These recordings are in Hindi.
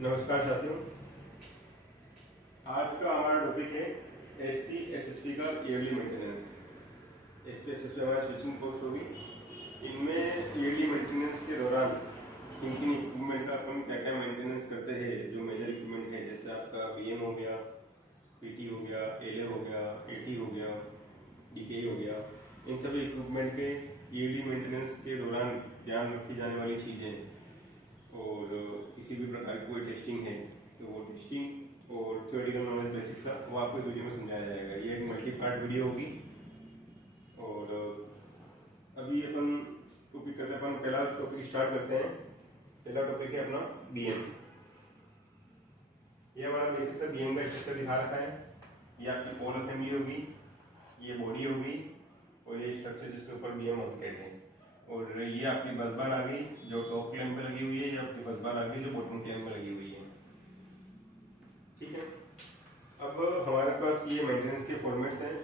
नमस्कार साथियों। आज का हमारा टॉपिक है एसपी एसएसपी का ईयरली मेंटेनेंस। एसपी एसएसपी हमारी स्विचिंग पोस्ट होगी। इनमें ईयरली मेंटेनेंस के दौरान किन किन इक्विपमेंट का अपन क्या क्या मेंटेनेंस करते हैं, जो मेजर इक्विपमेंट है जैसे आपका बीएम हो गया, पीटी हो गया, एलए हो गया, एटी हो गया, डीपीआई हो गया, इन सभी इक्विपमेंट के ईयरली मेंटेनेंस के दौरान ध्यान रखी जाने वाली चीज़ें और किसी भी प्रकार की कोई टेस्टिंग है तो वो टेस्टिंग और थ्योरेटिकल नॉलेज बेसिक्स है वो आपको इस वीडियो में समझाया जाएगा। ये एक मल्टी पार्ट वीडियो होगी और अभी अपन टॉपिक करते हैं। अपन पहला टॉपिक स्टार्ट करते हैं। पहला टॉपिक है अपना बीएम। ये हमारा बेसिक सा बीएम का स्ट्रक्चर दिखा रखा है। ये आपकी पोल असेंबली होगी, ये बॉडी होगी और ये स्ट्रक्चर जिसके ऊपर बीएम माउंटेड है। और ये आपकी बस बार आ गई जो टॉप क्लैंप पे लगी हुई है, ये आपकी बस बार आ गई जो बॉटम क्लैंप पे लगी हुई है। ठीक है, अब हमारे पास ये मेंटेनेंस के फॉर्मेट्स हैं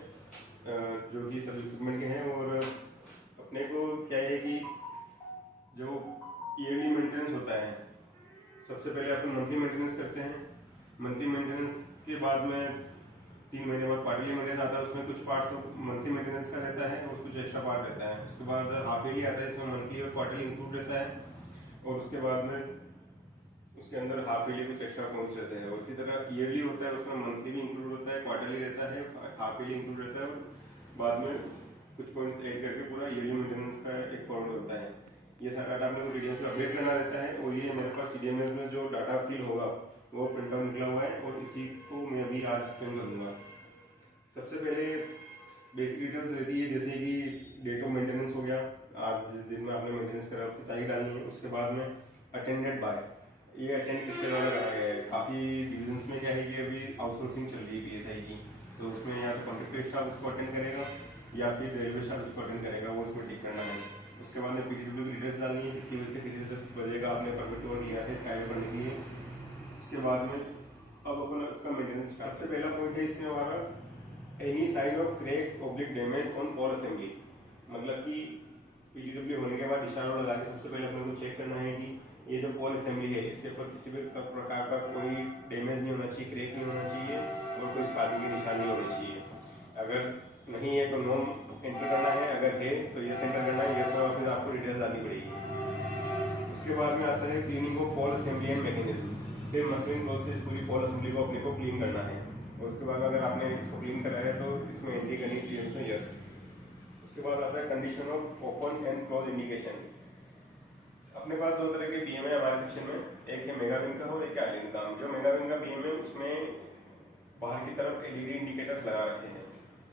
जो कि सभी इक्विपमेंट के हैं। और अपने को क्या है कि जो ईयरली मेंटेनेंस होता है, सबसे पहले अपन मंथली मेंटेनेंस करते हैं। मंथली मेंटेनेंस के बाद में 3 महीने बाद क्वार्टरली मेंटेनेंस आता है। उसमें कुछ पार्ट्स मंथली मेंटेनेंस का रहता है और कुछ एक्स्ट्रा पार्ट रहता है। उसके बाद हाफ ईयरली आता है, इसमें मंथली और क्वार्टरली इंक्लूड रहता है। और उसके बाद में उसके अंदर हाफ ईयरली कुछ एक्स्ट्रा पॉइंट्स रहते हैं। और इसी तरह ईयरली होता है, उसमें मंथली भी इंक्लूड होता है, क्वार्टरली रहता है, हाफ ईयरली इंक्लूड रहता है। और बाद में कुछ पॉइंट्स ऐड करके पूरा ईयरली मेंटेनेंस का एक फॉर्मेट होता है। ये सारा डाटा अपने को टीडीएमएस में अपडेट करना रहता है। और ये मेरे पास टीडीएमएस में जो डाटा फील होगा वो प्रिंट आउट निकला हुआ है और इसी को मैं अभी आज एक्सप्लेन करूंगा। सबसे पहले बेसिक डिटेल्स रहती है, जैसे कि डेट ऑफ मेंटेनेंस हो गया, आज जिस दिन में आपने मेंटेनेंस करा उसकी तारीख डालनी है। उसके बाद में अटेंडेड बाय, ये अटेंड किसके द्वारा करा गया है। काफ़ी डिविजन्स में क्या है कि अभी आउटसोर्सिंग चल रही है पीएसआई की, तो उसमें या तो कॉन्ट्रैक्टर स्टाफ इसको अटेंड करेगा या फिर रेलवे स्टाफ इसको अटेंड करेगा, वो इसमें टिक करना है। उसके बाद में पीटीडब्ल्यू की डिटेल्स डालनी है, कितनी बजे से कितने बजे का आपने परमिट और लिया है स्काई करने के लिए। उसके बाद में अब अपन इसका मेंटेनेंस, सबसे पहला पॉइंट है इसमें हमारा any side of crack oblique damage on pole assembly. मतलब कि पीटीडब्ल्यू होने के बाद इशारा लगा के सबसे पहले अपने को चेक करना है कि ये जो पोल असेंबली है इसके ऊपर किसी भी प्रकार का कोई डैमेज नहीं होना चाहिए, क्रैक नहीं होना चाहिए और कोई स्पार्किंग के निशान नहीं होने चाहिए। अगर नहीं है तो नो एंटर करना है, अगर है तो ये एंटर करना है। ये सब वापस आपको डिटेल्स डालनी पड़ेगी। उसके बाद में आता है cleaning of pole assembly and mechanism. फिर मशीन प्रोसेस पूरी पोल असेंबली को अपने को क्लीन करना है। और उसके बाद अगर आपने इसको क्लीन कराया है तो इसमें एंट्री करनी है यस। उसके बाद आता है condition of open and close indication. अपने पास 2 तरह के बीएम है हमारे सेक्शन में, एक है मेगा विंग का और एक आइलैंड का। जो मेगा विंग का बीएम है उसमें बाहर की तरफ एलईडी इंडिकेटर्स लगा रखे हैं।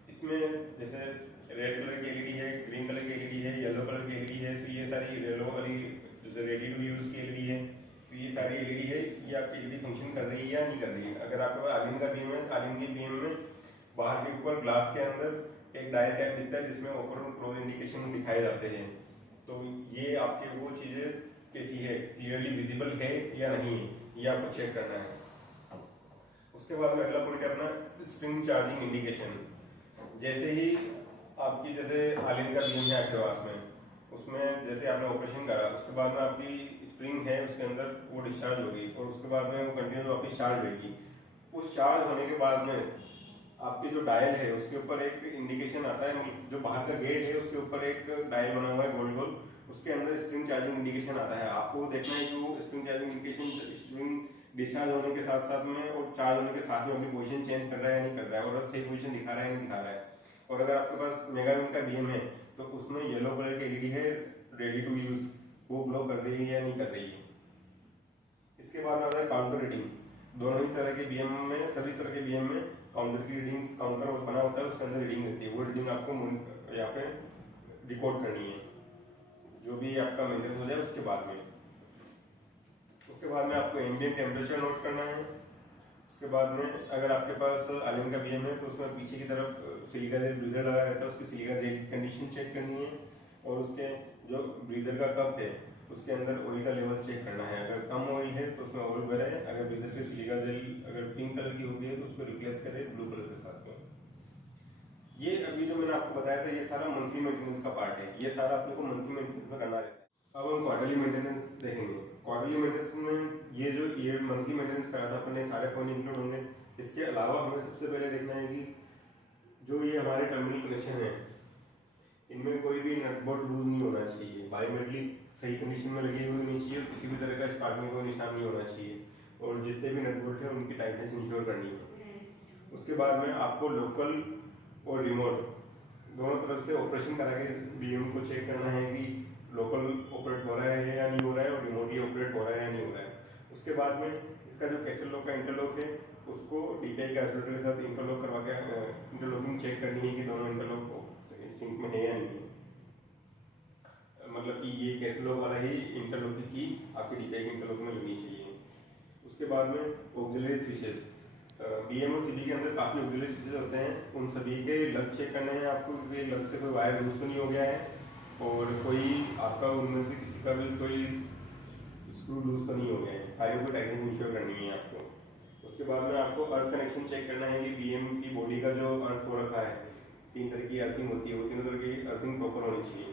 इसमें जैसे रेड कलर की एलईडी है, ग्रीन कलर की एलईडी है, येलो कलर की एलईडी है। तो ये सारी येलो वाली जैसे रेडी टू यूज की एलईडी है, तो ये सारी एलईडी है, ये आपकी एलईडी फंक्शन कर रही है या नहीं कर रही है। अगर आपके पास आलिन का बीम है, आलिन के बीम में बाहर के ऊपर ग्लास के अंदर एक डायल टैप दिखता है जिसमें ओपन और क्लोज इंडिकेशन दिखाए जाते हैं। तो ये आपके वो चीजें कैसी है, क्लियरली विजिबल है या नहीं है, ये आपको चेक करना है। उसके बाद में अगला पॉइंट है अपना स्प्रिंग चार्जिंग इंडिकेशन। जैसे ही आपकी जैसे आलिन का बीम है आपके पास में, उसमें जैसे आपने ऑपरेशन करा उसके बाद में आपकी स्प्रिंग है उसके अंदर वो डिस्चार्ज होगी और उसके बाद में वो कंटिन्यू वापस चार्ज होगी। उस चार्ज होने के बाद में आपके जो डायल है उसके ऊपर एक इंडिकेशन आता है, जो बाहर का गेट है उसके ऊपर एक डायल बना हुआ है गोल गोल, उसके अंदर स्प्रिंग चार्जिंग इंडिकेशन आता है। आपको देखना है कि वो spring charging indication spring discharge होने के साथ साथ में और चार्ज होने के साथ में अपनी पोजीशन चेंज कर रहा है या नहीं कर रहा है, और सही पोजीशन दिखा रहा है या नहीं दिखा रहा है। और अगर आपके पास मेगाविंग का बीएम है तो उसमें येलो कलर की एलईडी है रेडी टू यूज, वो ग्लो कर रही है या नहीं कर रही है। इसके बाद आता है काउंटर रीडिंग। दोनों ही तरह के बीएम में, सभी तरह के बीएम में काउंटर की रीडिंग, काउंटर बना होता है उसके अंदर रीडिंग रहती है। वो रीडिंग आपको यहाँ पे रिकॉर्ड करनी है जो भी आपका मेंटेनेंस हो जाए उसके बाद में। उसके बाद में आपको एम्बिएंट टेम्परेचर नोट करना है। उसके बाद में अगर आपके पास आलिन का बीएम है तो उसमें पीछे की तरफ सिलिका जेल ब्रीदर लगा रहता है, उसकी सिलिका जेल की कंडीशन चेक करनी है। और उसके जो ब्रीदर का कप है उसके अंदर ऑयल का लेवल चेक करना है। अगर कम ऑयल है तो उसमें ऑयल भरे, अगर ब्रीदर की सिलिका जेल अगर पिंक कलर की होगी तो उसको रिप्लेस करें ब्लू कलर के साथ में। ये अभी जो मैंने आपको बताया था ये सारा मंथली मेंटेनेंस का पार्ट है, ये सारा अपने को मंथली मेंटेनेंस में करना रहता है। अब हम क्वार्टरली मेंटेनेंस देखेंगे। क्वार्टरली मेंटेनेंस में ये मंथली मेंटेनेंस करा था अपने, सारे पॉइंट इंक्लूड होंगे। इसके अलावा हमें सबसे पहले देखना है कि जो ये हमारे टर्मिनल कनेक्शन है, इनमें कोई भी नट बोल्ट लूज नहीं होना चाहिए, बायोमेट्रिक सही कंडीशन में लगी हुई होनी चाहिए, किसी भी तरह का स्पार्किंग कोई निशान नहीं होना चाहिए, और जितने भी नट बोल्ट है उनकी टाइटनेस इंश्योर करनी है। उसके बाद में आपको लोकल और रिमोट दोनों तरफ से ऑपरेशन करा के बीएम को चेक करना है कि लोकल ऑपरेट हो रहा है या नहीं हो रहा है, और रिमोटली ऑपरेट हो रहा है या नहीं हो रहा है। उसके बाद में इसका जो कैसल लॉक का इंटरलॉक है उसको डीपीआई के आइसोलेटर के साथ इंटरलॉक करवा के इंटरलॉकिंग चेक करनी है कि दोनों इंटरलॉक सिंक में है या नहीं, मतलब कि ये कैसल लॉक वाला ही इंटरलॉकिंग की आपकी डीपीआई के इंटरलॉक में लगनी चाहिए। उसके बाद में ऑक्सिलरी स्विचेस, बीएम और सीबी के अंदर काफ़ी ऑक्सिलरी स्विचेस होते हैं, उन सभी के लग चेक करने हैं आपको कि लग से कोई वायर लूज तो नहीं हो गया है, और कोई आपका उनमें से किसी का भी कोई स्क्रू लूज तो नहीं हो गया है, सारी को टाइटनेस इंश्योर करनी है आपको। उसके बाद में आपको अर्थ कनेक्शन चेक करना है कि बीएम की बॉडी का जो अर्थ हो रखा है, 3 तरह की अर्थिंग होती है, वो 3 तरह की अर्थिंग प्रॉपर होनी चाहिए।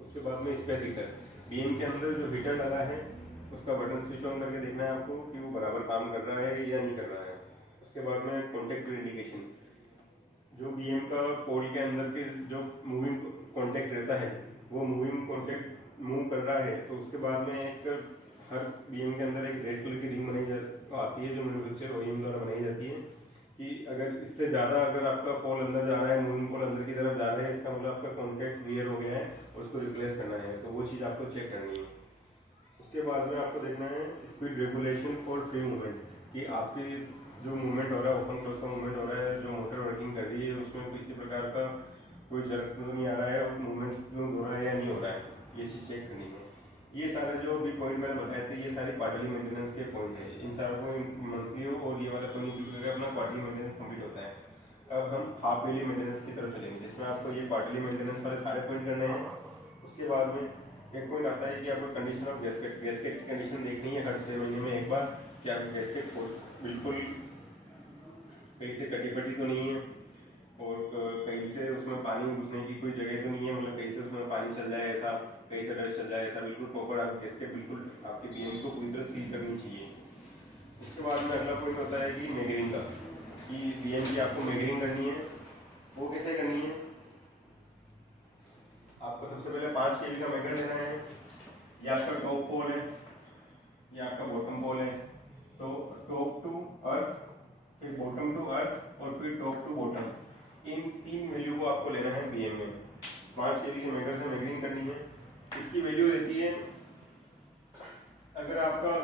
उसके बाद में स्पेस हीटर, बीएम के अंदर जो हीटर लगा है उसका बटन स्विच ऑन करके देखना है आपको कि वो बराबर काम कर रहा है या नहीं कर रहा है। उसके बाद में कॉन्टेक्ट इंडिकेशन, जो बीएम का पोल के अंदर के जो मूविंग कॉन्टेक्ट रहता है वो मूविंग कॉन्टेक्ट मूव कर रहा है, तो उसके बाद में एक हर बीएम के अंदर एक रेड कलर की रिंग आती है जो मैन्युफैक्चर ओईएम द्वारा बनाई जाती है कि अगर इससे ज़्यादा अगर आपका पोल अंदर जा रहा है, मूविंग पोल अंदर की तरफ जा रहा है, इसका मतलब आपका कॉन्टेक्ट वियर हो गया है और उसको रिप्लेस करना है, तो वो चीज़ आपको चेक करनी है। उसके बाद में आपको देखना है speed regulation for free movement, कि आपकी जो मूवमेंट हो रहा है, ओपन क्लोज का मूवमेंट हो रहा है, जो मोटर वर्किंग कर रही है उसमें किसी प्रकार का कोई जर्क तो नहीं आ रहा है और मूवमेंट क्यों हो रहा है या नहीं हो रहा है, ये चीज़ चेक करनी है। ये सारे जो भी पॉइंट मैंने बताए थे ये सारे क्वार्टरली मेंटेनेंस के पॉइंट है, इन सारों को मंथली हो और ये वाला पॉइंट इंक्लूड करके अपना क्वार्टरली मेंटेनेंस कंप्लीट होता है। अब हम हाफ ईयरली मेंटेनेंस की तरफ चलेंगे, जिसमें आपको ये क्वार्टरली मेंटेनेंस वाले सारे पॉइंट करने हैं। उसके बाद में एक पॉइंट आता है कि आपको कंडीशन ऑफ गैस्केट, गैस्केट की कंडीशन देखनी है हर 6 महीने में एक बार कि आपकी गैस्केट बिल्कुल कहीं से कटी फटी तो नहीं है और कहीं से उसमें पानी घुसने की कोई जगह तो नहीं है, मतलब कहीं से उसमें पानी चल जाए ऐसा, कहीं से डस्ट चल जाए ऐसा, बिल्कुल प्रॉपर आप गैस्केट बिल्कुल आपके बीएम को पूरी तरह सील करनी चाहिए। उसके बाद में अगला पॉइंट होता है कि मेजरिंग का, कि बीएम की आपको मेजरिंग करनी है। वो कैसे करनी है, आपको सबसे पहले 5 kV का मेजर लेना है, ये आपका टॉप पोल है, ये आपका बॉटम पोल है, तो टॉप टू अर्थ, फिर बॉटम टू अर्थ और फिर टॉप टू बॉटम, इन 3 वैल्यू को आपको लेना है बीएम में। 5 kV के मेजर से मेजरिंग करनी है। इसकी वैल्यू रहती है, अगर आपका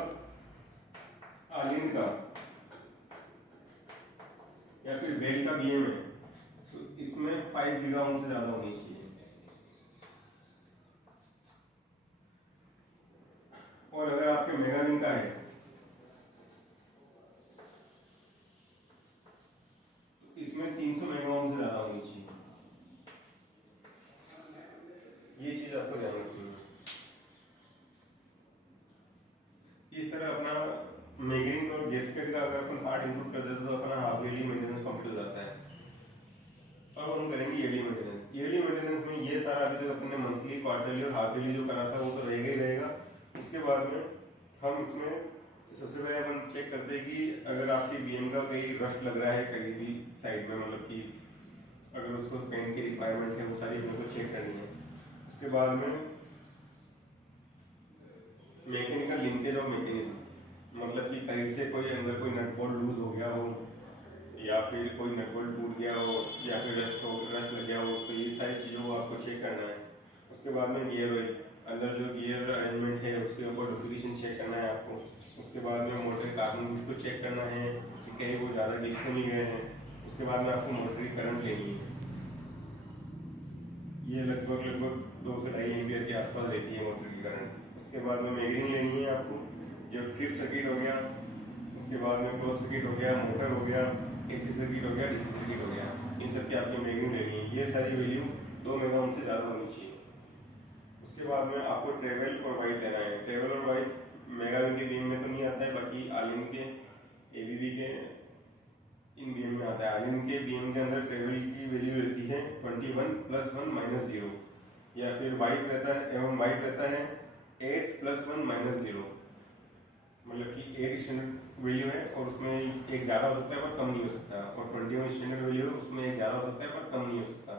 आलिंद का या फिर बेल का बीएम है तो इसमें 5 गीगा ओम से ज्यादा होनी चाहिए, और अगर आपके मेगालिंक का है तो इसमें 300 मेगा ओम से ज्यादा होनी चाहिए। ये चीज आपको ध्यान रखनी है। इस तरह अपना मेजरिंग और गैस्केट का अगर अपन पार्ट इंक्लूड कर देते तो अपना हाफ ईयरली मेंटेनेंस कंप्लीट हो जाता है। अब हम करेंगे ईयरली मेंटेनेंस। ईयरली मेंटेनेंस में ये सारा अभी तक अपने मंथली, क्वार्टरली और हाफ ईयरली जो करा था वो तो रहेगा ही रहेगा। उसके बाद में हम इसमें सबसे पहले अपन चेक करते हैं कि अगर आपके बीएम का कहीं रस्ट लग रहा है कहीं भी साइड में, मतलब कि अगर उसको पेंट की रिक्वायरमेंट है वो सारी अपने को चेक करनी है। उसके बाद में मैकेनिकल लिंकेज ऑफ मैकेनिज्म, मतलब कि कहीं से कोई अंदर कोई नट बोल्ट लूज हो गया हो या फिर कोई नट बोल्ट टूट गया हो या फिर रस्ट लग गया हो, तो ये सारी चीज़ों को आपको चेक करना है। उसके बाद में गियर ऑयल, अंदर जो गियर अरेंजमेंट है उसके ऊपर डुप्लीकेशन चेक करना है आपको। उसके बाद में मोटर कार्बन बुश को चेक करना है कि कहीं वो ज़्यादा घिस तो नहीं गए हैं। उसके बाद में आपको मोटर की करंट लेनी है, ये लगभग 2 से 2.5 एम्पियर के आसपास रहती है मोटर की करंट। उसके बाद में मेजरिंग लेनी है आपको, जो ट्रिप सर्किट हो गया, उसके बाद में क्लोज सर्किट हो गया, मोटर हो गया, एसी सर्किट हो गया, डीसी सर्किट हो गया, इन सब की आपको मेजरिंग लेनी है। ये सारी वैल्यू 2 मेगा ओम से ज़्यादा होनी चाहिए। उसके बाद में आपको ट्रेवल और वाइट लेना है। ट्रेवल और वाइट मेगाविन के बीम में तो नहीं आता है, बाकी आलिन के, एबीबी के इन बीम में आता है। आलिन के बीम के अंदर ट्रेवल की वैल्यू रहती है 21 + 1 - 0, या फिर वाइट रहता है एवं वाइट रहता है 8 + 1 - 0। मतलब कि 8 स्टैंडर्ड वैल्यू है और उसमें एक ज़्यादा हो सकता है पर कम नहीं हो सकता, और 21 स्टैंडर्ड वैल्यू है उसमें एक ज़्यादा हो सकता है पर कम नहीं हो सकता।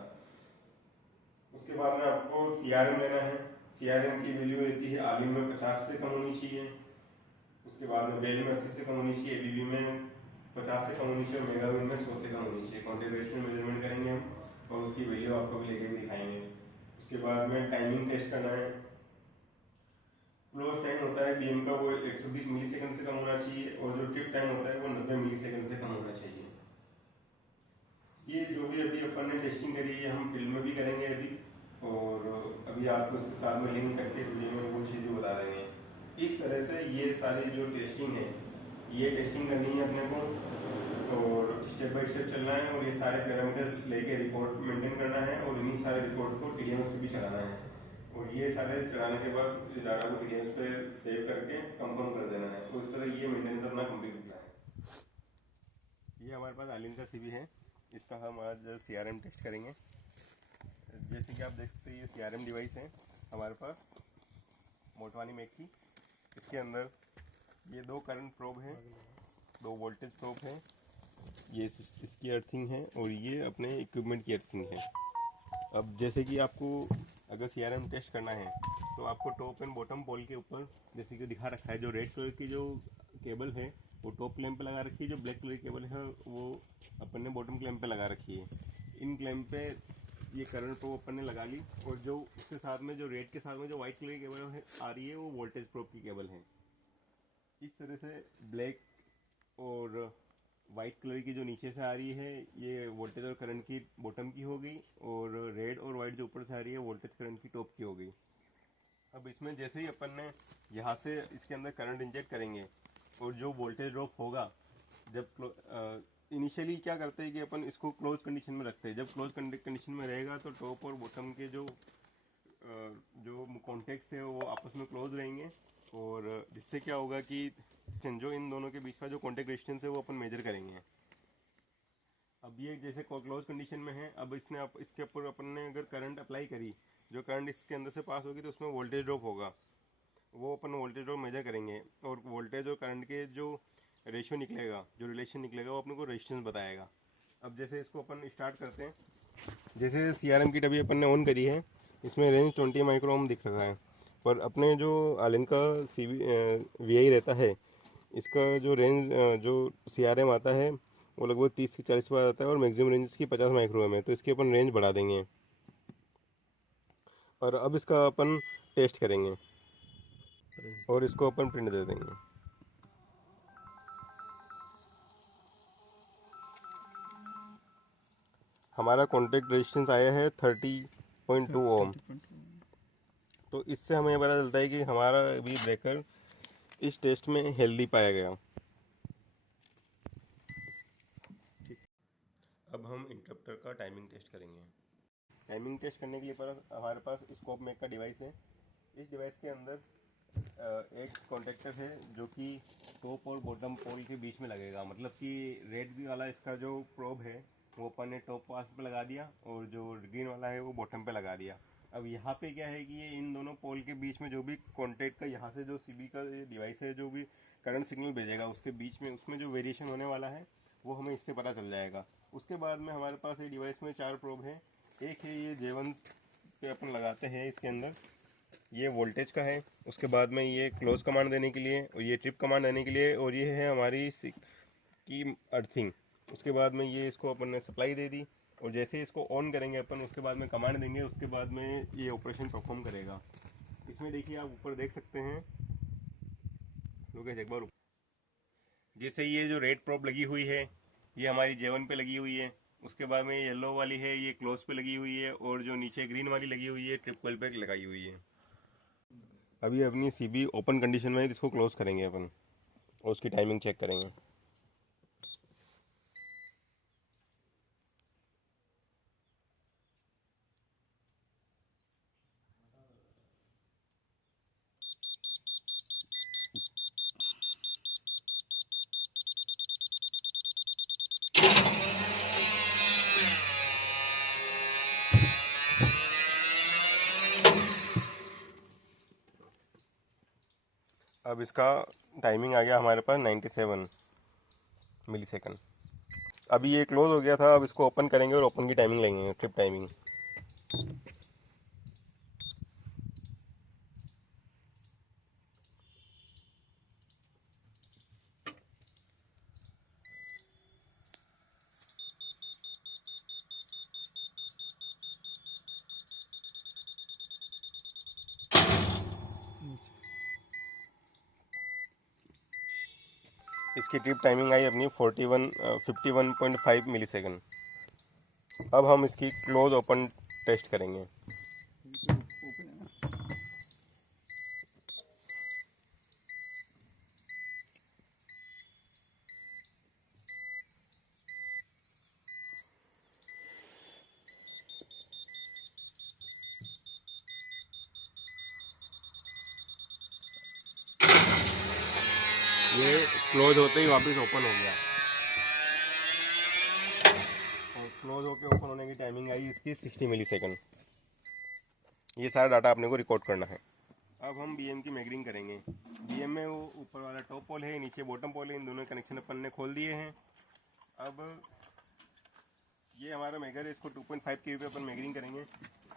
उसके बाद में आपको CRM लेना है। CRM की वैल्यू रहती है आलिम में 50 से कम होनी चाहिए, उसके बाद में बेल में 80 से कम होनी चाहिए, ABB में 50 से कम होनी चाहिए, और मेगाविन में 100 से कम होनी चाहिए। कॉन्टेग्रेशनल मेजरमेंट करेंगे हम और उसकी वैल्यू आपको भी लेके भी दिखाएंगे। उसके बाद में टाइमिंग टेस्ट करना है। क्लोज टाइम होता है बीएम का वो 120 मिली सेकंड से कम होना चाहिए, और जो टिप टाइम होता है वो 90 मिली सेकंड से कम होना चाहिए। ये जो भी अभी अपन ने टेस्टिंग करी है हम फील्ड में भी करेंगे अभी, और अभी आपको उसके साथ में लिंक करके वीडियो में वो चीज़ें बता देंगे। इस तरह से ये सारी जो टेस्टिंग है ये टेस्टिंग करनी है अपने को, और स्टेप बाय स्टेप चलना है, और ये सारे पैरामीटर लेके रिपोर्ट मेंटेन करना है, और इन्हीं सारे रिपोर्ट को TDMS पे भी चलाना है, और ये सारे चलाने के बाद इस डाटा को TDMS पे सेव करके कंफर्म कर देना है। तो इस तरह ये मेंटेनेंस अपना कंप्लीट होता है। ये हमारे पास आलिम का CV है, इसका हम आज CRM टेस्ट करेंगे। जैसे कि आप देख सकते हैं ये CRM डिवाइस है हमारे पास मोटवानी मैक की। इसके अंदर ये 2 करंट प्रोब हैं, 2 वोल्टेज प्रोब हैं, ये इसकी अर्थिंग है, और ये अपने इक्विपमेंट की अर्थिंग है। अब जैसे कि आपको अगर CRM टेस्ट करना है तो आपको टॉप एंड बॉटम पोल के ऊपर जैसे कि दिखा रखा है, जो रेड कलर की जो केबल है वो टॉप क्लैंप पे लगा रखी है, जो ब्लैक कलर की केबल है वो अपन ने बॉटम क्लैंप पे लगा रखी है। इन क्लैंप पे ये करंट प्रोब अपन ने लगा ली, और जो उसके साथ में जो रेड के साथ में जो व्हाइट कलर की केबल है आ रही है वो वोल्टेज प्रोब की केबल है। इस तरह से ब्लैक और वाइट कलर की जो नीचे से आ रही है ये वोल्टेज और करंट की बॉटम की हो गई, और रेड और वाइट जो ऊपर से आ रही है वोल्टेज करंट की टॉप की हो गई। अब इसमें जैसे ही अपन ने यहाँ से इसके अंदर करंट इंजेक्ट करेंगे और जो वोल्टेज ड्रॉप होगा, जब इनिशियली क्या करते हैं कि अपन इसको क्लोज कंडीशन में रखते हैं। जब क्लोज कंडीशन में रहेगा तो टॉप और बॉटम के जो कॉन्टेक्ट्स है वो आपस में क्लोज रहेंगे, और जिससे क्या होगा कि जो इन दोनों के बीच का जो कॉन्टेक्ट रेजिस्टेंस है वो अपन मेजर करेंगे। अब ये जैसे क्लोज कंडीशन में है, अब इसके ऊपर अपन ने अगर करंट अप्लाई करी, जो करंट इसके अंदर से पास होगी तो उसमें वोल्टेज ड्रॉप होगा, वो अपन वोल्टेज ड्रॉप मेजर करेंगे, और वोल्टेज और करंट के जो रेशियो निकलेगा, जो रिलेशन निकलेगा वो अपने को रेजिस्टेंस बताएगा। अब जैसे इसको अपन स्टार्ट करते हैं। जैसे CRM की डब्बी अपन ने ऑन करी है, इसमें रेंज 20 माइक्रो ओम दिख रहा है, पर अपने जो आलिन का VI रहता है इसका जो रेंज जो CRM आता है वो लगभग 30 से 40 पर आता है, और मैक्सिमम रेंज इसकी 50 माइक्रो ओम है, तो इसकी अपन रेंज बढ़ा देंगे। और अब इसका अपन टेस्ट करेंगे और इसको अपन प्रिंट दे देंगे। हमारा कॉन्टेक्ट रेजिस्टेंस आया है 30.2 ओम। तो इससे हमें ये पता चलता है कि हमारा अभी ब्रेकर इस टेस्ट में हेल्दी पाया गया। अब हम इंटरप्टर का टाइमिंग टेस्ट करेंगे। टाइमिंग टेस्ट करने के लिए पर हमारे पास स्कोप मेक का डिवाइस है। इस डिवाइस के अंदर एक कॉन्टेक्टर है जो कि टॉप और बॉटम पोल के बीच में लगेगा, मतलब कि रेड वाला इसका जो प्रोब है वो अपन ने टॉप पास पे लगा दिया, और जो ग्रीन वाला है वो बॉटम पे लगा दिया। अब यहाँ पे क्या है कि ये इन दोनों पोल के बीच में जो भी कॉन्टेक्ट का यहाँ से जो CB का डिवाइस है जो भी करंट सिग्नल भेजेगा उसके बीच में उसमें जो वेरिएशन होने वाला है वो हमें इससे पता चल जाएगा। उसके बाद में हमारे पास ये डिवाइस में 4 प्रोब हैं। एक है ये J1 पे अपन लगाते हैं, इसके अंदर ये वोल्टेज का है। उसके बाद में ये क्लोज कमांड देने के लिए, और ये ट्रिप कमांड देने के लिए, और ये है हमारी की अर्थिंग। उसके बाद में ये इसको अपन ने सप्लाई दे दी, और जैसे ही इसको ऑन करेंगे अपन उसके बाद में कमांड देंगे, उसके बाद में ये ऑपरेशन परफॉर्म करेगा। इसमें देखिए आप ऊपर देख सकते हैं, लोकेश एक बार जैसे ये जो रेड प्रोब लगी हुई है ये हमारी J1 पे लगी हुई है। उसके बाद में ये येलो वाली है ये क्लोज पे लगी हुई है, और जो नीचे ग्रीन वाली लगी हुई है ट्रिप कोइल पे लगाई हुई है। अभी अपनी CB ओपन कंडीशन में है, इसको क्लोज करेंगे अपन और उसकी टाइमिंग चेक करेंगे। अब इसका टाइमिंग आ गया हमारे पास 97 मिली सेकंड। अभी ये क्लोज हो गया था, अब इसको ओपन करेंगे और ओपन की टाइमिंग लेंगे, ट्रिप टाइमिंग। इसकी ट्रिप टाइमिंग आई अपनी 51.5 मिली सेकंड। अब हम इसकी क्लोज ओपन टेस्ट करेंगे। ये क्लोज होते ही वापस ओपन हो गया, और क्लोज होके ओपन होने की टाइमिंग आई इसकी 60 मिली सेकंड। ये सारा डाटा अपने को रिकॉर्ड करना है। अब हम बीएम की मैगरिंग करेंगे। बीएम में वो ऊपर वाला टॉप पोल है, नीचे बॉटम पोल है, इन दोनों कनेक्शन अपन ने खोल दिए हैं। अब ये हमारा मैगर है, इसको 2.5 के पे अपन मैगरिंग करेंगे।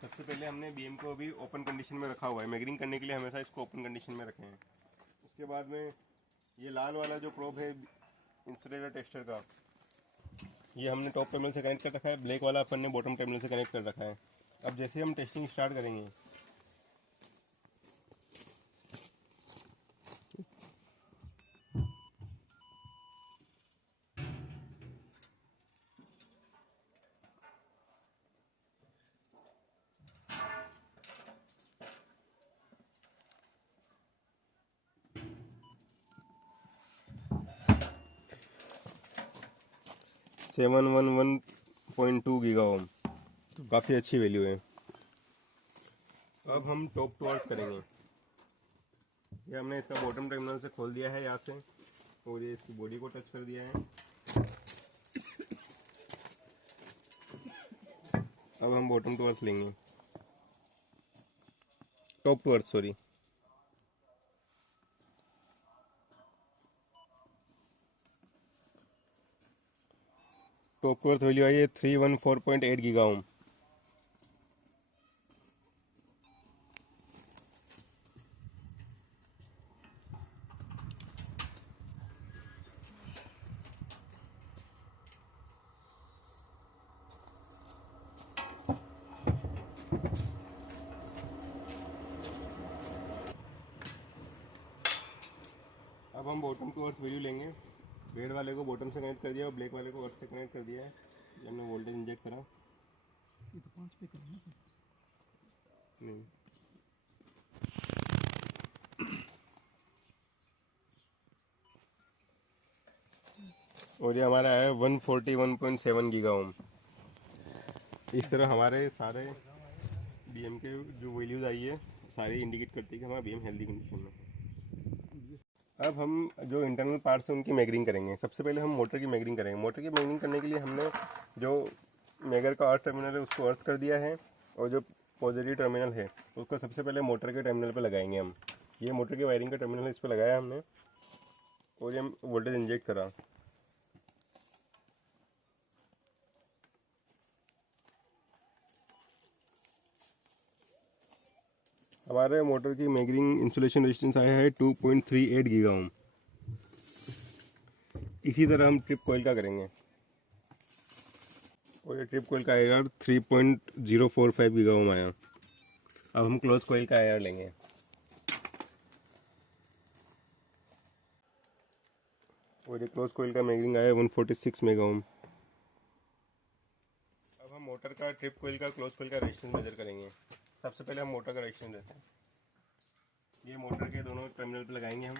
सबसे पहले हमने बीएम को अभी ओपन कंडीशन में रखा हुआ है। मैगरिंग करने के लिए हमेशा इसको ओपन कंडीशन में रखें। उसके बाद में ये लाल वाला जो प्रोब है इंसुलेटर टेस्टर का, ये हमने टॉप टर्मिनल से कनेक्ट कर रखा है। ब्लैक वाला अपन ने बॉटम टर्मिनल से कनेक्ट कर रखा है। अब जैसे हम टेस्टिंग स्टार्ट करेंगे, सेवन 1.2 गीगा ओम, काफ़ी अच्छी वैल्यू है। अब हम टॉप टू अर्थ करेंगे। ये हमने इसका बॉटम टर्मिनल से खोल दिया है यहाँ से, और ये इसकी बॉडी को टच कर दिया है। अब हम बॉटम टू अर्थ लेंगे, top to earth sorry. Top to earth value आई है 314.8 गीगा ओम। अब हम बॉटम टू अर्थ वैल्यू लेंगे। रेड वाले को बॉटम से कनेक्ट कर दिया और ब्लैक वाले को अर्थ से कनेक्ट कर दिया है। ये हमने वोल्टेज इंजेक्ट करा। ये तो 5 पे करना है नहीं, और ये हमारा है 141.7 गीगा ओम। इस तरह हमारे सारे बीएम के जो वैल्यूज आई है सारे इंडिकेट करती है कि हमारा बीएम हेल्दी कंडीशन में। अब हम जो इंटरनल पार्ट्स हैं उनकी मैगरिंग करेंगे। सबसे पहले हम मोटर की मैगरिंग करेंगे। मोटर की मैगरिंग करने के लिए हमने जो मैगर का अर्थ टर्मिनल है उसको अर्थ कर दिया है, और जो पॉजिटिव टर्मिनल है उसको सबसे पहले मोटर के टर्मिनल पर लगाएंगे हम। ये मोटर के वायरिंग का टर्मिनल है, इस पर लगाया हमने, और ये हम वोल्टेज इंजेक्ट करा। हमारे मोटर की मैगरिंग इंसुलेशन रेजिस्टेंस आया है 2.38 गीगा ओम। इसी तरह हम ट्रिप कोयल का करेंगे, और ये ट्रिप कोयल का आईआर 3.045 गीगा ओम आया। अब हम क्लोज कोयल का आईआर लेंगे। और ये क्लोज कोयल का मैगरिंग आया 146 मेगा ओम। अब हम मोटर का ट्रिप कोयल का क्लोज कोयल का रेजिस्टेंस मेजर करेंगे। सबसे पहले हम मोटर का रेजिस्टेंस देते हैं। ये मोटर के दोनों टर्मिनल पे लगाएंगे हम,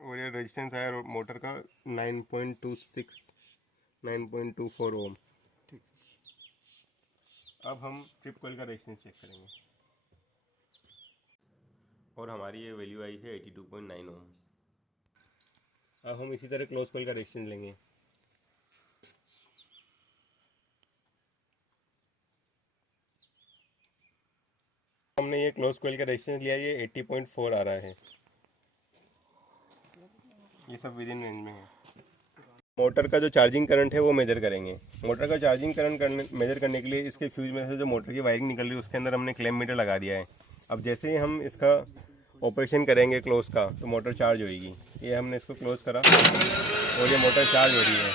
और ये रेजिस्टेंस आया मोटर का 9.24 ओम। ठीक। अब हम ट्रिप कोयल का रेजिस्टेंस चेक करेंगे, और हमारी ये वैल्यू आई है 82.9 ओम। अब हम इसी तरह क्लोज कोयल का रेजिस्टेंस लेंगे। हमने हमने ये क्लोज कॉइल का रेजिस्टेंस लिया, ये 80.4 आ रहा है। ये सब विद इन रेंज में है। मोटर का जो चार्जिंग करंट है वो मेजर करेंगे। मोटर का चार्जिंग करंट मेजर करने के लिए इसके फ्यूज में से जो मोटर की वायरिंग निकल रही है उसके अंदर हमने क्लैम्प मीटर लगा दिया है। अब जैसे ही हम इसका ऑपरेशन करेंगे क्लोज का, तो मोटर चार्ज होगी। ये हमने इसको क्लोज करा और ये मोटर चार्ज हो रही है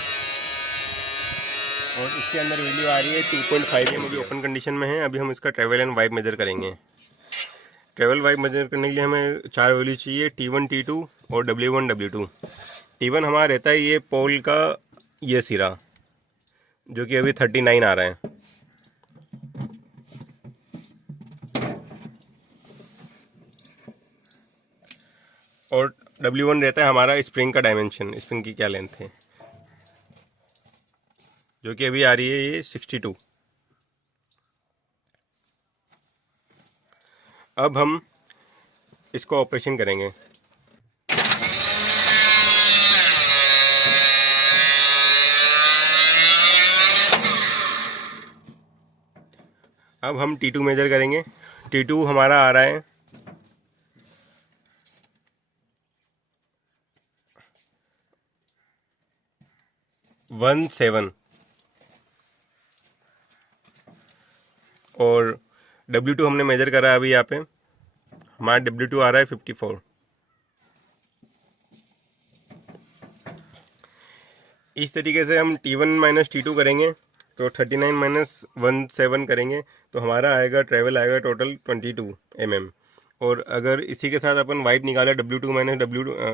और इसके अंदर वैल्यू आ रही है 2.5। ये मुझे ओपन कंडीशन में है। अभी हम इसका ट्रेवल एंड वाइब मेजर करेंगे। ट्रेवल वाइब मेजर करने के लिए हमें 4 वैल्यू चाहिए, T1 T2 और W1 W2। T1 हमारा रहता है ये पोल का ये सिरा, जो कि अभी 39 आ रहा है। और W1 रहता है हमारा स्प्रिंग का डायमेंशन, स्प्रिंग की क्या लेंथ है, जो कि अभी आ रही है ये 62। अब हम इसको ऑपरेशन करेंगे। अब हम T2 मेजर करेंगे। T2 हमारा आ रहा है 17 और W2 हमने मेजर करा है अभी यहाँ पे, हमारा W2 आ रहा है 54। इस तरीके से हम T1 माइनस T2 करेंगे तो 39 माइनस 17 करेंगे तो हमारा आएगा ट्रेवल आएगा टोटल 22 mm। और अगर इसी के साथ अपन वाइप निकाला W2 minus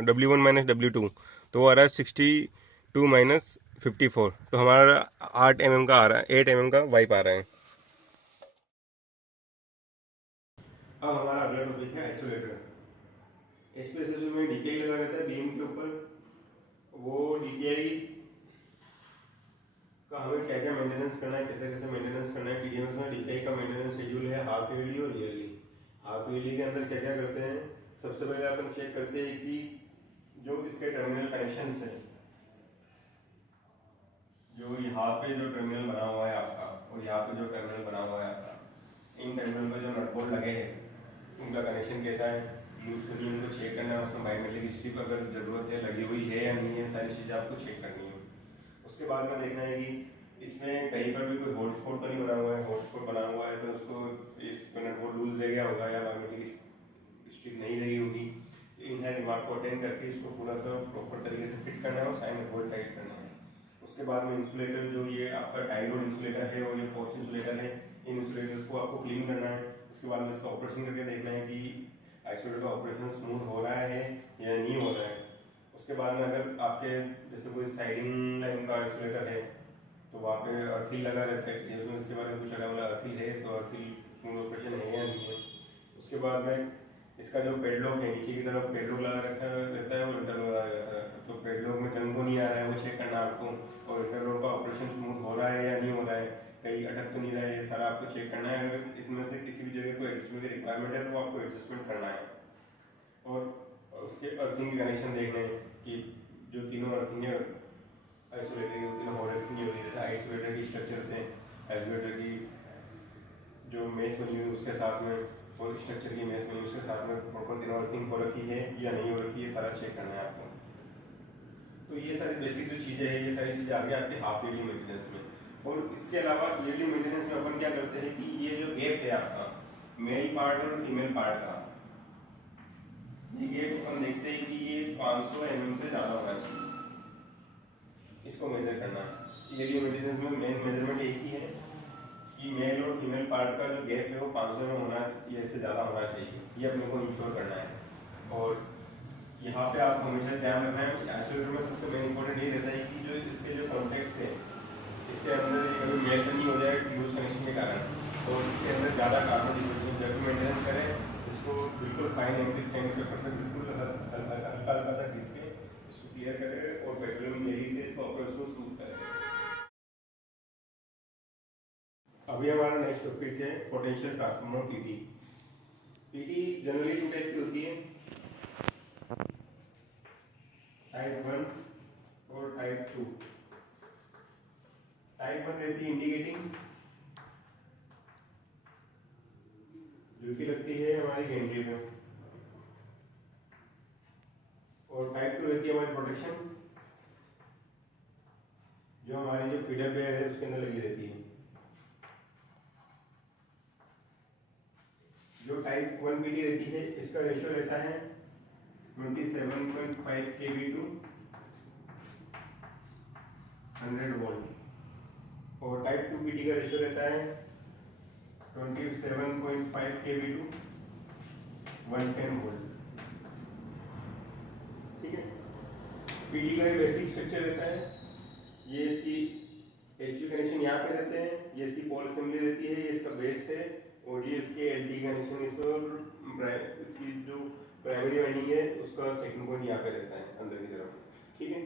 W1 minus W2 तो वो आ रहा है 62 माइनस 54, तो हमारा 8 mm का आ रहा है, 8 mm का वाइप आ रहा है। अब हमारा अगला टॉपिक है आइसोलेटर। इस पे में DPI लगा रहता है बीम के ऊपर। वो DPI का हमें क्या क्या मेंटेनेंस करना है, कैसे कैसे मेंटेनेंस करना है। PDMS में DPI का मेंटेनेंस शेड्यूल है हाफ ईयरली और ईयरली। हाफ ईयरली के अंदर क्या क्या करते हैं, सबसे पहले अपन चेक करते हैं कि जो इसके टर्मिनल कनेक्शन है, जो यहाँ पे जो टर्मिनल बना हुआ है आपका और यहाँ पे जो टर्मिनल बना हुआ है आपका, इन टर्मिनल पर जो नट बोल्ट लगे हैं उनका कनेक्शन कैसा है, लूज तो नहीं, उनको चेक करना है। उसमें बायोमेट्रिक स्ट्रिप अगर जरूरत है लगी हुई है या नहीं है, सारी चीज़ें आपको चेक करनी है। उसके बाद में देखना है कि इसमें कहीं पर भी कोई हॉटस्पॉट तो नहीं बना हुआ है। हॉटस्पॉट बना हुआ है तो उसको एक नट बोल्ट लूज रह गया होगा या बायोमेट्रिक स्ट्रिप नहीं रही होगी। इन है रिमार्क को अटेंड करके इसको पूरा सा प्रॉपर तरीके से फिट करना है और साइन बोल्ट टाइट करना है। उसके बाद में इंसुलेटर, जो ये आपका टाई रोड इंसुलेटर है और ये फोर्स इंसुलेटर है, इन इंसुलेटर्स को आपको क्लीन करना है। उसके बाद में इसका ऑपरेशन करके देखना है कि आइसोलेटर का ऑपरेशन स्मूथ हो रहा है या नहीं हो रहा है। उसके बाद में अगर आपके जैसे कोई साइडिंग लाइन का आइसोलेटर है तो वहाँ पे अर्थिल लगा रहता है, इसके बारे में कुछ अगर वाला अर्थिल है तो अर्थिल स्मूथ ऑपरेशन है या नहीं है। उसके बाद में इसका जो पेडलॉक है, नीचे की तरफ पेडलॉक लगा रखा रहता है और इंटरलॉक लगा रहता है, तो पेडलॉक में जंग तो नहीं आ रहा है वो चेक करना आपको। और इंटरलॉक का ऑपरेशन स्मूथ हो रहा है या नहीं हो रहा है, कहीं अटक तो नहीं रहा है, ये सारा आपको चेक करना है। अगर इसमें से किसी भी जगह कोई एडजस्टमेंट की रिक्वायरमेंट है तो आपको एडजस्टमेंट करना है। और उसके अर्थिंग के कनेक्शन देखने हैं कि जो तीनों अर्थिंग है आइसोलेटर की, तीनों हॉरिजॉन्टल नहीं होती, जैसे आइसोलेटर की स्ट्रक्चर से आइसोलेटर की जो मेस बनी हुई उसके साथ में और स्ट्रक्चर की मेस बनी उसके साथ में प्रॉपर तीनों अर्थिंग हो रखी है या नहीं हो रखी है, सारा चेक करना है आपको। तो ये सारी बेसिक जो चीज़ें हैं, ये सारी चीज़ें आगे आपके हाफ ईयरली मेंटेनेंस में। और इसके अलावा ईयरली मेंटेनेंस में अपन क्या करते हैं कि ये जो गैप है आपका मेल पार्ट और फीमेल पार्ट का, ये गैप अपन देखते हैं कि ये 500 mm से ज़्यादा होना चाहिए, इसको मेजर करना है। ईयरली मेंटेनेंस में मेन मेजरमेंट एक ही है कि मेल और फीमेल पार्ट का जो गैप है वो 500 में होना या इससे ज़्यादा होना चाहिए, ये अपने को इंश्योर करना है। और यहाँ पे आप हमेशा ध्यान रखना है कि आइसोलेटर में सबसे मेन इंपॉर्टेंट ये रहता है कि जो इसके जो कॉन्टेक्ट्स है इसके अंदर कभी मेल्ट नहीं हो जाए लूज कनेक्शन के कारण, तो इसके अंदर ज़्यादा कार्बन डिपोजिशन जब भी मेंटेनेंस करें इसको बिल्कुल फाइन एंटी सैंड पेपर से बिल्कुल हल्का हल्का सा घिस के इसको क्लियर करें और पेट्रोलियम जेली से इसको उसको स्मूथ करें। अभी हमारा नेक्स्ट टॉपिक है potential transformer PT. PT generally 2 type की होती है, टाइप 1 और टाइप 2। टाइप 1 रहती है इंडिकेटिंग, जो कि लगती है हमारी गैंट्री में, और टाइप 2 रहती है हमारी प्रोटेक्शन, जो हमारी जो फीडर बेयर है उसके अंदर लगी रहती है। जो टाइप 1 पीडी रहती है इसका रेशियो रहता है 27.5 kV टू 100 वोल्ट, और टाइप 2 पीडी का रेशियो रहता है 27.5 kV टू 110 वोल्ट। ठीक है, पीडी का बेसिक स्ट्रक्चर रहता है, ये इसकी एचवी कनेक्शन यहाँ पे रहते हैं, ये इसकी पोल असेंबली रहती है, ये इसका बेस है, और ये इसके एलटी कनेक्शन इसकी जो प्राइमरी वाइंडिंग है उसका सेकंड पॉइंट यहाँ पे रहता है अंदर की तरफ। ठीक है,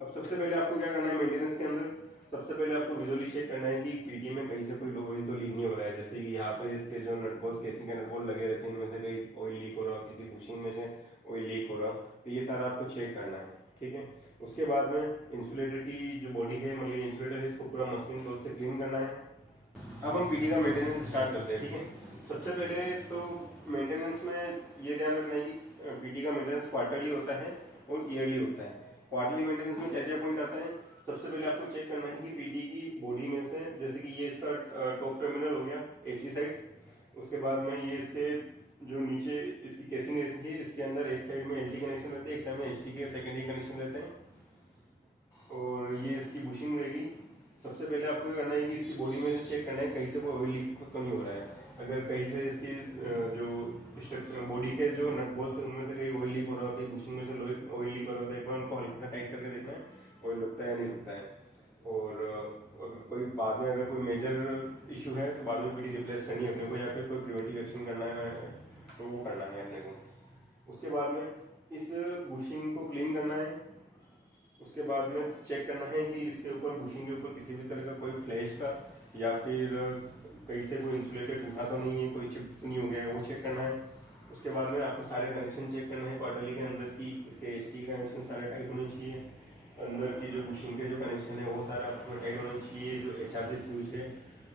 अब सबसे पहले आपको क्या करना है मेंटेनेंस के अंदर, सबसे पहले आपको विजुअली चेक करना है कि पीडी में कहीं से कोई ऑयल तो लीक नहीं हो रहा है। जैसे कि यहाँ पे इसके जो नट बोल्ट केसिंग के नट बोल्ट लगे रहते हैं, इनमें से कहीं ऑयल लीक हो रहा हो, किसी बुशिंग में से ऑयल लीक हो रहा हो, तो ये सारा आपको चेक करना है। ठीक है, उसके बाद में इंसुलेटर की जो बॉडी है मतलब इंसुलेटर है, इसको पूरा मशीन क्लोथ से क्लीन करना है। अब हम पीडी का मेंटेनेंस स्टार्ट करते हैं। ठीक है, सबसे पहले तो मेंटेनेंस में ये ध्यान रखना है कि पीडी का मेंटेनेंस क्वार्टरली होता है और ईयरली होता है। क्वार्टरली मेंटेनेंस में क्या क्या पॉइंट आता है, सबसे पहले आपको चेक करना है कि पीडी की बॉडी में से, जैसे कि ये इसका टॉप टर्मिनल हो गया एचवी साइड, उसके बाद में ये इसके जो नीचे इसकी केसिंग रहती है, इसके अंदर एक साइड में एलटी कनेक्शन रहते हैं, एक साइड में एचटी के सेकेंडरी कनेक्शन रहते हैं, और ये इसकी बुशिंग रहेगी। सबसे पहले आपको करना है कि इसकी बॉडी में से चेक करना है कहीं से कोई ऑयल लीक तो नहीं हो रहा है। अगर कहीं से इसकी जो स्ट्रक्चर बॉडी के जो नट बोल्ट है उनमें से कहीं ऑयल लीक हो रहा है, बुशिंग में से ऑयल लीक हो रहा है, उनको हल्का टाइट करके देखना है ऑयल लगता है या नहीं लगता है। और कोई बाद में अगर कोई मेजर इशू है तो बाद में पीडी रिप्लेस करनी है अपने को, या फिर कोई प्रिवेंटिव एक्शन करना है तो वो करना है अपने को। उसके बाद में इस बुशिंग को क्लीन करना है। उसके बाद में चेक करना है कि इसके ऊपर बुशिंग के ऊपर किसी भी तरह का कोई फ्लैश का या फिर कहीं से कोई इंसुलेटेड उठा तो नहीं है, कोई चिप तो नहीं हो गया है, वो चेक करना है। उसके बाद में आपको सारे कनेक्शन चेक करना है क्वार्टरली के अंदर की, इसके एचटी कनेक्शन सारे टाइट होने चाहिए, अंदर की जो बुशिंग के जो कनेक्शन है वो सारा आपको टाइट होना चाहिए, जो एचआरसी फ्यूज है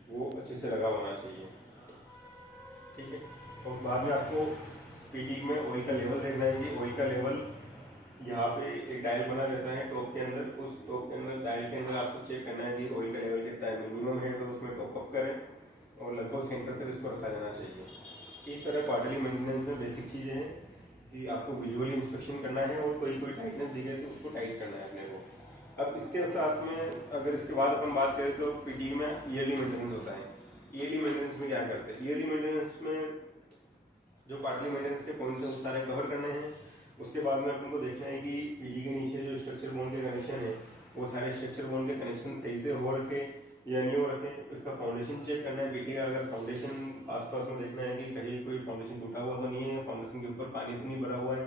वो अच्छे से लगा होना चाहिए। ठीक है, और बाद में आपको पीडी में ऑयल का लेवल देखना है कि ऑयल का लेवल यहाँ पे एक डायल बना रहता है टॉप के अंदर, उस टॉप के अंदर डायल के अंदर आपको चेक करना है कि ऑयल का लेवल कितना है, मिनिमम है तो उसमें टॉप अप करें और लगभग सेंटर तक इसको रखा जाना चाहिए। इस तरह क्वार्टरली मेंटेनेंस में बेसिक चीज़ें हैं कि आपको विजुअली इंस्पेक्शन करना है और कोई टाइटनेस दिखे तो उसको टाइट करना है अपने को। अब इसके साथ में अगर इसके बाद अपन बात करें तो पीडी में ईयरली मेंटेनेंस होता है। ईयरली मेंटेनेंस में क्या करते हैं, ईयरली मेंटेनेंस में जो क्वार्टरली मेंटेनेंस के पॉइंट्स हैं वो सारे कवर करने हैं। उसके बाद में अपन को देखना है कि पीडी के नीचे जो स्ट्रक्चर बोन के कनेक्शन है वो सारे स्ट्रक्चर बोन के कनेक्शन सही से हो रखे या नहीं हो रखे। इसका फाउंडेशन चेक करना है पीडी का, अगर फाउंडेशन आसपास में देखना है कि कहीं कोई फाउंडेशन टूटा हुआ तो नहीं है, फाउंडेशन के ऊपर पानी तो नहीं भरा हुआ है।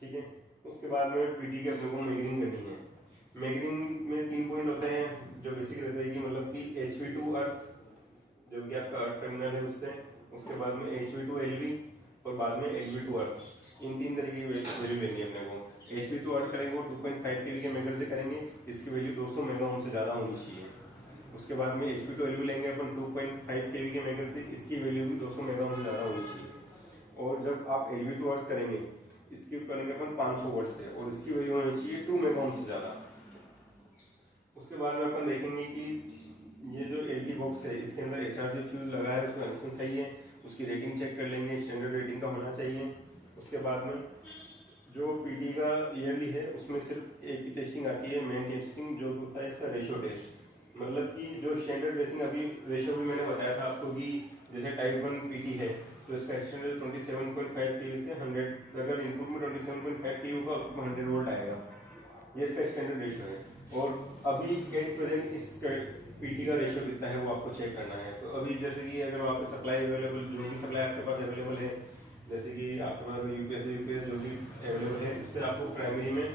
ठीक है, उसके बाद में पीडी के अपने को मेजरिंग करनी है। मेजरिंग में 3 पॉइंट होते हैं जो बेसिक रहता है कि मतलब कि एचवी टू अर्थ जो कि आपका अर्थ टर्मिनल है उससे, उसके बाद में एचवी टू एलवी और बाद में एचवी टू अर्थ, इन 3 तरह की वैल्यू लेनी है अपने को। एचवी टू अर्थ करेंगे वो 2.5 केवी के मेगर से करेंगे, इसकी वैल्यू 200 मेगा ओम से ज़्यादा होनी चाहिए। उसके बाद में एचवी टू एलवी लेंगे अपन 2.5 केवी के मेगर से, इसकी वैल्यू भी 200 मेगा ओम से ज़्यादा होनी चाहिए। और जब आप एलवी टू अर्थ करेंगे इसकी करेंगे अपन 500 वोल्ट से और इसकी वैल्यू होनी चाहिए 2 मेगा ओम से ज़्यादा। उसके बाद में अपन देखेंगे कि ये जो एलटी बॉक्स है इसके अंदर एचआरसी फ्यूज लगा है, उसका कनेक्शन सही है, उसकी रेटिंग चेक कर लेंगे, स्टैंडर्ड रेटिंग का होना चाहिए। उसके बाद में जो पीडी का ईयरली है उसमें सिर्फ एक ही टेस्टिंग आती है, मेन टेस्टिंग जो होता है इसका रेशियो टेस्ट। मतलब कि जो स्टैंडर्ड रेसिंग अभी रेशियो भी मैंने बताया था आपको कि जैसे टाइप 1 पीडी है तो इसका एक्सटेंडर 27.5 केवी से 100, अगर इनपुट में 27.5 केवी होगा तो 100 वोल्ट आएगा, ये इसका स्टैंडर्ड रेशियो है। और अभी एट प्रेजेंट इस पीडी का रेशियो कितना है वो आपको चेक करना है। तो अभी जैसे कि अगर वहाँ पे सप्लाई अवेलेबल, जो भी सप्लाई आपके पास अवेलेबल है, जैसे कि आपके पास यूपीएस जो भी अवेलेबल है उससे आपको प्राइमरी में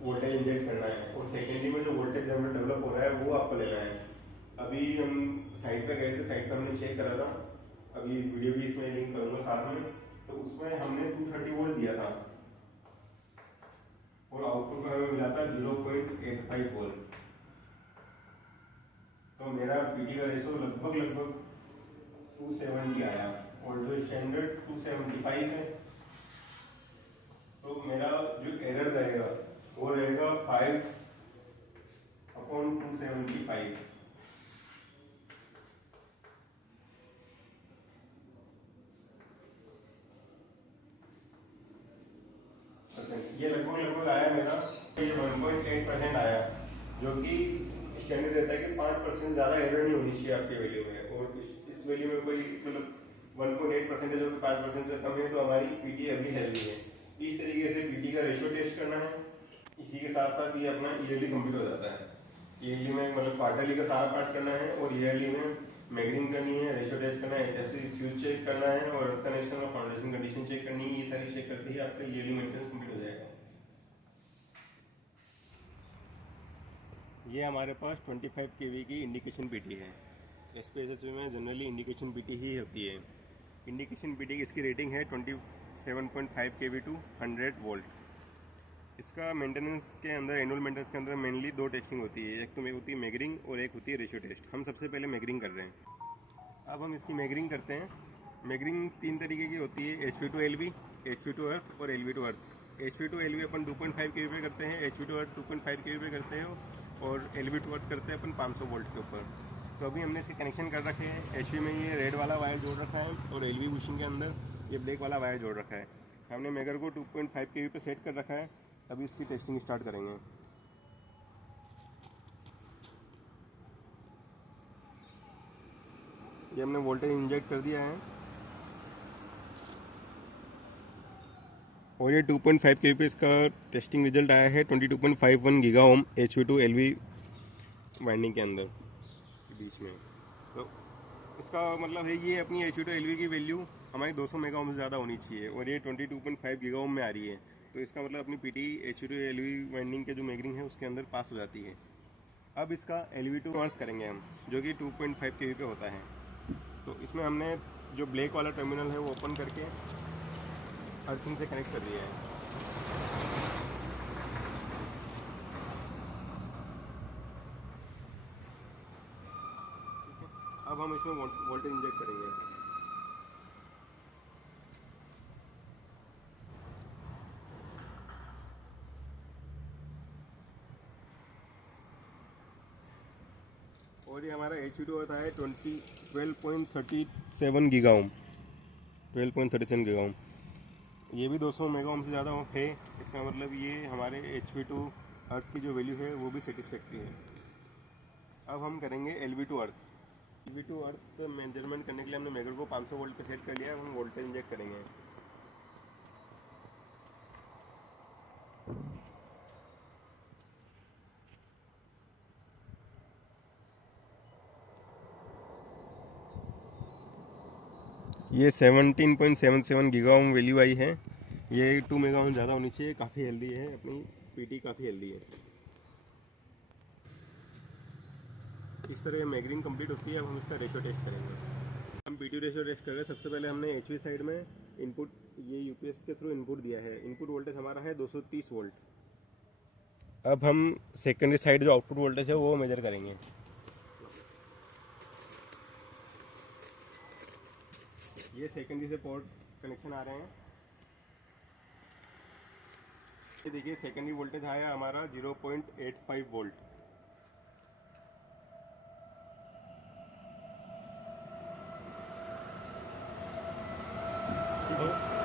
वोल्टेज इंजेक्ट करना है और सेकेंडरी में जो वोल्टेज डेवलप हो रहा है वो आपको लेना है। अभी हम साइट पे गए थे, साइट पे हमने चेक करा था, अभी वीडियो भी इसमें लिंक करूंगा साथ में, तो उसमें हमने 230 वोल्ट दिया था और आउटपुट में हमें मिला था 0.85 वोल्ट। तो मेरा पीडी का रेशो लगभग 270 आया। और जो स्टैंडर्ड 275 है, तो मेरा जो एरर रहेगा वो रहेगा 5/275। ये लगभग आया मेरा, ये 1.8% आया, जो कि स्टैंडर्ड रहता है कि 5% ज़्यादा एरर नहीं होनी चाहिए आपके वैल्यू में, और इस वैल्यू में कोई मतलब 1.8% है जो कि 5% से कम है, तो हमारी पीटी अभी हेल्दी है। इस तरीके से पीटी का रेशियो टेस्ट करना है। इसी के साथ साथ ये अपना ईयरली कंप्लीट हो जाता है। ईयरली में मतलब क्वार्टरली का सारा पार्ट करना है, और ईयरली में मैगरिंग करनी है, रेशियो टेस्ट करना है, कैसे फ्यूज चेक करना है, और कनेक्शन और फाउंडेशन कंडीशन चेक करनी है। ये सारी चेक करते ही आपका ईयरली मेंटेनेंस कंप्लीट हो जाएगा। ये हमारे पास 25 kV की इंडिकेशन पीटी है। SPSS में जनरली इंडिकेशन पीटी ही होती है। इंडिकेशन पीटी की इसकी रेटिंग है 27.5 kV टू 100 वोल्ट। इसका मेंटेनेंस के अंदर, एनुअल मेंटेनेंस के अंदर मेनली 2 टेस्टिंग होती है। एक तो होती है मैगरिंग और एक होती है रेशियो टेस्ट। हम सबसे पहले मैगरिंग कर रहे हैं। अब हम इसकी मैगरिंग करते हैं। मैगरिंग 3 तरीके की होती है, HV to LV, HV to अर्थ और LV to earth. HV to LV upon 2.5 kV पे करते हैं, HV to अर्थ 2.5 kV पे करते हैं, और LV to अर्थ करते हैं अपन 500 वोल्ट के ऊपर। तो अभी हमने इसके कनेक्शन कर रखे हैं। HV में ये रेड वाला वायर जोड़ रखा है, और LV बुशिंग के अंदर ये ब्लैक वाला वायर जोड़ रखा है। हमने मेगर को 2.5 kV पे सेट कर रखा है। अभी इसकी टेस्टिंग स्टार्ट करेंगे। ये हमने वोल्टेज इंजेक्ट कर दिया है, और ये 2.5 kV पे इसका टेस्टिंग रिजल्ट आया है 22.51 giga ohm HV to LV winding के अंदर बीच में। तो इसका मतलब है ये अपनी HV to LV की वैल्यू हमारी 200 मेगा ओम से ज़्यादा होनी चाहिए, और ये 22.5 गीगा ओम में आ रही है। तो इसका मतलब अपनी PT HV to LV winding के जो मैगरिंग है उसके अंदर पास हो जाती है। अब इसका LV to अर्थ करेंगे हम, जो कि 2.5 kV पे होता है। तो इसमें हमने जो ब्लैक वाला टर्मिनल है वो ओपन करके अर्थिंग से कनेक्ट कर दिया है। अब हम इसमें वोल्टेज इंजेक्ट करेंगे। और ये हमारा HV to अर्थ है 12.37 गीगा ओम, 12.37 गीगा ओम। ये भी 200 मेगा ओम से ज़्यादा है। इसका मतलब ये हमारे HV to अर्थ की जो वैल्यू है वो भी सेटिस्फैक्ट्री है। अब हम करेंगे LV to earth. LV to earth measurement करने के लिए हमने मेगर को 500 वोल्ट पे सेट कर लिया है। अब हम वोल्टेज इंजेक्ट करेंगे। ये 17.77 गीगा ओम वैल्यू आई है। ये 2 मेगा ओम ज़्यादा होनी चाहिए। काफ़ी हेल्दी है, अपनी पीटी काफ़ी हेल्दी है। इस तरह मैगरिंग कंप्लीट होती है। अब हम इसका रेशियो टेस्ट करेंगे। हम पीटी रेशियो टेस्ट कर रहे हैं। सबसे पहले हमने HV साइड में इनपुट, ये UPS के थ्रू इनपुट दिया है। इनपुट वोल्टेज हमारा है 230 वोल्ट। अब हम सेकेंडरी साइड जो आउटपुट वोल्टेज है वो मेजर करेंगे। ये सेकेंडरी से पोर्ट कनेक्शन आ रहे हैं। ये देखिए सेकेंडरी वोल्टेज आया हमारा 0.85 वोल्ट।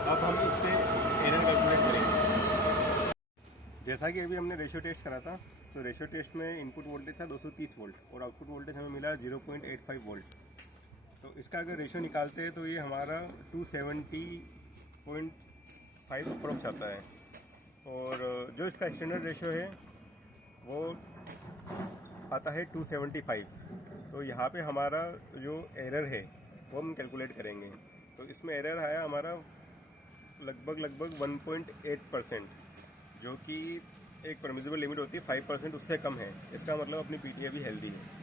अब हम इससे एरर कैलकुलेट करेंगे। जैसा कि अभी हमने रेशियो टेस्ट करा था, तो रेशियो टेस्ट में इनपुट वोल्टेज था 230 वोल्ट, और आउटपुट वोल्टेज हमें मिला 0.85 वोल्ट। तो इसका अगर रेशियो निकालते हैं तो ये हमारा 270.5 अप्रोक्स आता है। और जो इसका स्टैंडर्ड रेशियो है वो आता है 275। तो यहाँ पे हमारा जो एरर है वो हम कैलकुलेट करेंगे। तो इसमें एरर आया हमारा लगभग 1.8%, जो कि एक परमिसिबल लिमिट होती है 5%, उससे कम है। इसका मतलब अपनी पीटी अभी हेल्दी है।